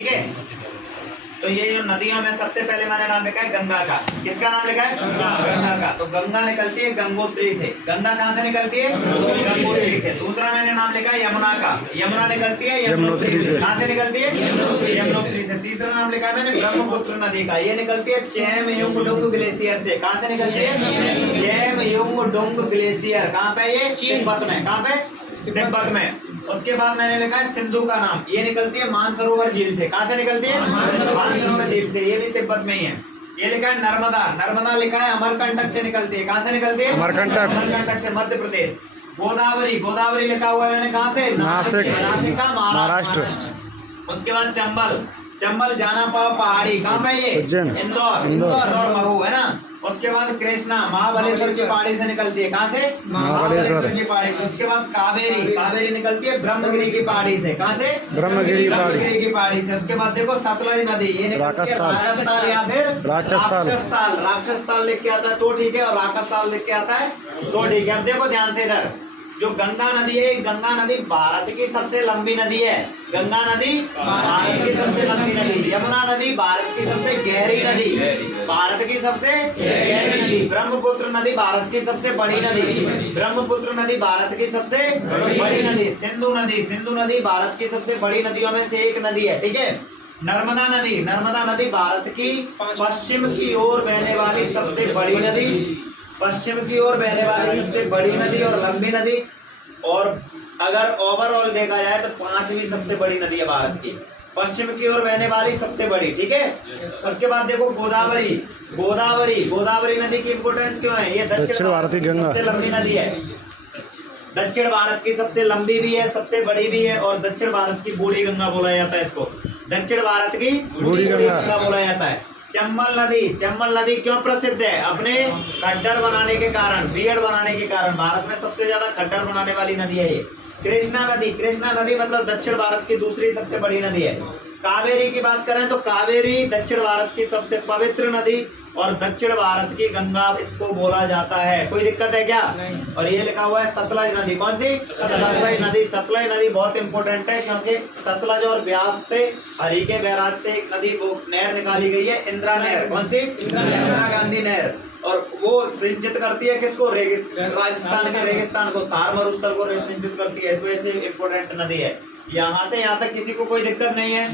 ठीक है। तो ये जो नदियों में सबसे पहले मैंने नाम लिखा है गंगा का। किसका नाम लिखा है? गंगा का। तो गंगा निकलती है गंगोत्री से। गंगा कहाँ से निकलती है? गंगोत्री से। दूसरा मैंने नाम लिखा है यमुना का। यमुना निकलती है यमुनोत्री से। कहाँ से निकलती है? यमुनोत्री से। तीसरा नाम लिखा है मैंने ब्रह्मपुत्र नदी का। ये निकलती है चेमयुंगडुंग ग्लेशियर से। कहाँ से निकलती है? चेमयुंगडुंग ग्लेशियर। कहाँ पे? ये तिब्बत में। कहाँ पे? तिब्बत में। उसके बाद मैंने लिखा है सिंधु का नाम। ये निकलती है मानसरोवर झील से। कहाँ से निकलती है? मानसरोवर झील से। ये भी तिब्बत में ही है। ये लिखा है नर्मदा। नर्मदा लिखा है अमरकंटक से निकलती है। कहाँ से निकलती है? अमरकंटक से, मध्य प्रदेश। गोदावरी। गोदावरी लिखा हुआ है मैंने कहाँ से? नासिक। नासिक का महाराष्ट्र। उसके बाद चंबल। चंबल जाना पाओ पहाड़ी। कहाँ पे? ये इंदौर। इंदौर महू है ना। उसके बाद कृष्णा महाबलेश्वर की पहाड़ी से निकलती है। कहाँ से? महाबलेश्वर की पहाड़ी से। उसके बाद कावेरी। कावेरी निकलती है ब्रह्मगिरी की पहाड़ी से। कहाँ से? ब्रह्मगिरी की पहाड़ी से। उसके बाद देखो सतलज नदी। ये निकलती है राजस्थान या फिर राक्षसताल। राक्षसताल लिख के आता है तो ठीक है, और राक्षसताल लिख के आता है तो ठीक है। अब देखो ध्यान से इधर, जो गंगा नदी है, गंगा नदी भारत की सबसे लंबी नदी है। गंगा नदी भारत की सबसे लंबी नदी। यमुना नदी भारत की सबसे गहरी नदी। भारत की सबसे गहरी नदी। ब्रह्मपुत्र नदी भारत की सबसे बड़ी नदी। ब्रह्मपुत्र नदी भारत की सबसे बड़ी नदी। सिंधु नदी। सिंधु नदी भारत की सबसे बड़ी नदियों में से एक नदी है। ठीक है। नर्मदा नदी। नर्मदा नदी भारत की पश्चिम की ओर बहने वाली सबसे बड़ी नदी। पश्चिम की ओर बहने वाली सबसे बड़ी नदी और लंबी नदी। और अगर ओवरऑल देखा जाए तो पांचवी सबसे बड़ी नदी है भारत की, पश्चिम की ओर बहने वाली सबसे बड़ी। ठीक है। उसके बाद देखो गोदावरी। गोदावरी। गोदावरी नदी की इंपोर्टेंस क्यों है? ये दक्षिण भारत की सबसे लंबी नदी है। दक्षिण भारत की सबसे लंबी भी है, सबसे बड़ी भी है, और दक्षिण भारत की बूढ़ी गंगा बोला जाता है इसको। दक्षिण भारत की बूढ़ी गंगा बोला जाता है। चंबल नदी। चंबल नदी क्यों प्रसिद्ध है? अपने खड्डर बनाने के कारण, बियड बनाने के कारण। भारत में सबसे ज्यादा खड्डर बनाने वाली नदी है ये। कृष्णा नदी। कृष्णा नदी मतलब दक्षिण भारत की दूसरी सबसे बड़ी नदी है। कावेरी की बात करें तो कावेरी दक्षिण भारत की सबसे पवित्र नदी और दक्षिण भारत की गंगा इसको बोला जाता है। कोई दिक्कत है क्या? नहीं। और ये लिखा हुआ है सतलज नदी। कौन सी? सतलज नदी। सतलज नदी बहुत इंपॉर्टेंट है, क्योंकि सतलज और ब्यास से, हरिके बैराज से एक नदी, वो नहर निकाली गई है, इंदिरा नहर। कौन सी? इंदिरा गांधी नहर। और वो सिंचित करती है किसको? राजस्थान के रेगिस्तान को, थार मरुस्थल को सिंचित करती है। इस वजह से इंपॉर्टेंट नदी है। यहाँ से यहाँ तक किसी को कोई दिक्कत नहीं है।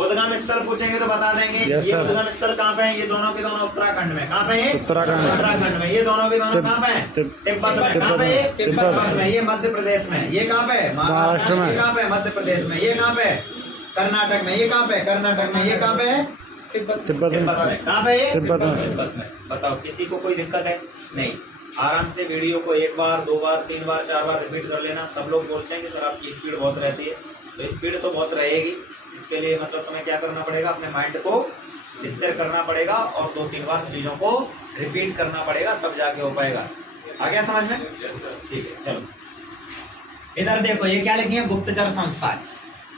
उद्गम स्थल पूछेंगे तो बता देंगे। ये उद्गम स्थल कहाँ पे है? ये दोनों के दोनों उत्तराखंड में। कहाँ पे है? उत्तराखंड में। ये दोनों के दोनों कहाँ पे है? तिब्बत में। कहाँ पे है? तिब्बत में। ये मध्य प्रदेश में। ये कहाँ पे है? महाराष्ट्र में। कहाँ पे? मध्य प्रदेश में। ये कहाँ पे? कर्नाटक में। ये कहाँ पे? कर्नाटक में। ये कहाँ पे है? तिब्बत में। कहाँ पे है? तिब्बत में। बताओ, किसी को कोई दिक्कत है? नहीं। आराम से वीडियो को एक बार, दो बार, तीन बार, चार बार रिपीट कर लेना। सब लोग बोलते हैं कि सर आपकी स्पीड बहुत रहती है, तो स्पीड तो बहुत रहेगी। इसके लिए मतलब तुम्हें क्या करना पड़ेगा? अपने माइंड को स्थिर करना पड़ेगा और दो तीन बार चीज़ों को रिपीट करना पड़ेगा, तब जाके हो पाएगा। आ गया समझ में? ठीक है, चलो इधर देखो, ये क्या लिखी है? गुप्तचर संस्था है।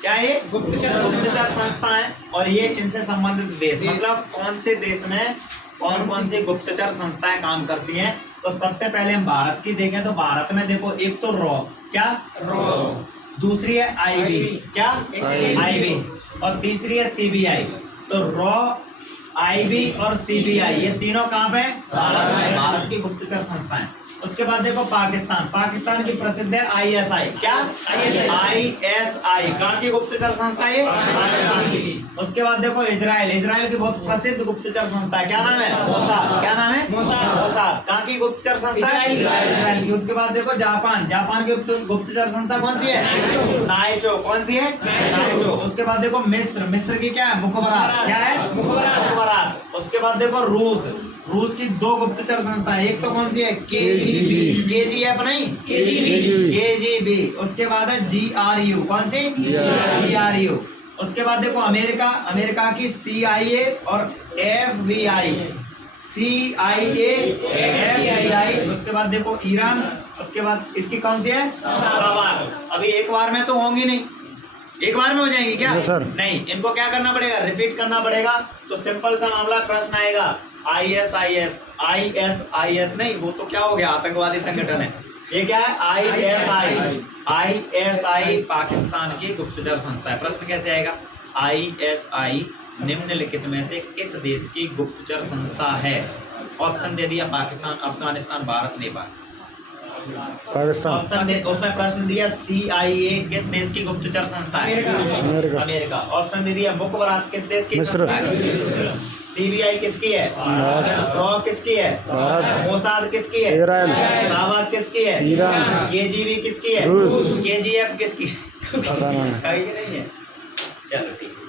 क्या है? गुप्तचर संस्था है। और ये इनसे संबंधित देश, मतलब कौन से देश में कौन कौन सी गुप्तचर संस्थाएं काम करती हैं। तो सबसे पहले हम भारत की देखें तो भारत में देखो, एक तो रॉ। क्या? रॉ। दूसरी है आईबी। क्या? आईबी। और तीसरी है सीबीआई। तो रॉ, आईबी और सीबीआई, ये तीनों कहाँ पे? भारत में। भारत की गुप्तचर संस्थाएं। उसके बाद देखो पाकिस्तान। पाकिस्तान की प्रसिद्ध है आईएसआई। क्या? आईएसआई। कहाँ की गुप्तचर संस्था है? पाकिस्तान की। उसके बाद देखो इजराइल। इजराइल की बहुत प्रसिद्ध गुप्तचर संस्था है। क्या नाम है? मोसाद। क्या नाम है? मोसाद। कहाँ की गुप्तचर संस्था है? इजराइल की। उसके बाद देखो जापान। जापान की गुप्तचर संस्था कौन सी है? नाइचो। कौन सी है? नाइचो। उसके बाद देखो मिस्र। मिस्र की क्या है? मुखबरात। क्या है? मुखबरात। उसके बाद देखो रूस। रूस की दो गुप्तचर संस्था है। एक तो कौन सी है? केजीबी। केजीएफ नहीं, केजीबी। उसके बाद है जीआरयू। कौन सी? जीआरयू। उसके बाद देखो अमेरिका। अमेरिका की सीआईए और एफबीआई। CIA, FBI. उसके बाद देखो ईरान। उसके बाद इसकी कौन सी है? सवार। अभी एक बार में तो होंगी नहीं, एक बार में हो जाएंगी क्या? नहीं, इनको क्या करना पड़ेगा? रिपीट करना पड़ेगा। तो सिंपल सा मामला, प्रश्न आएगा आईएसआईएस। आईएसआईएस नहीं, वो तो क्या हो गया? आतंकवादी संगठन है। ये क्या है? आईएसआई। आईएसआई पाकिस्तान की गुप्तचर संस्था है। प्रश्न कैसे आएगा? ISI निम्नलिखित में से किस देश की गुप्तचर संस्था है? ऑप्शन दे दिया पाकिस्तान, अफगानिस्तान, भारत, नेपाल। पाकिस्तान। ऑप्शन दे, उसमें प्रश्न दिया CIA किस देश की गुप्तचर संस्था है? अमेरिका। अमेरिका। ऑप्शन दे दिया मुखबरात किस देश की मिस्र। संस्था है? CBI किसकी है? भारत। रॉ किसकी है? भारत। मोसाद किसकी है? इजराइल। सावाद किसकी है? ईरान। KGB किसकी है? रूस। KGF किसकी है? पता नहीं। कहीं भी नहीं है। चलो ठीक।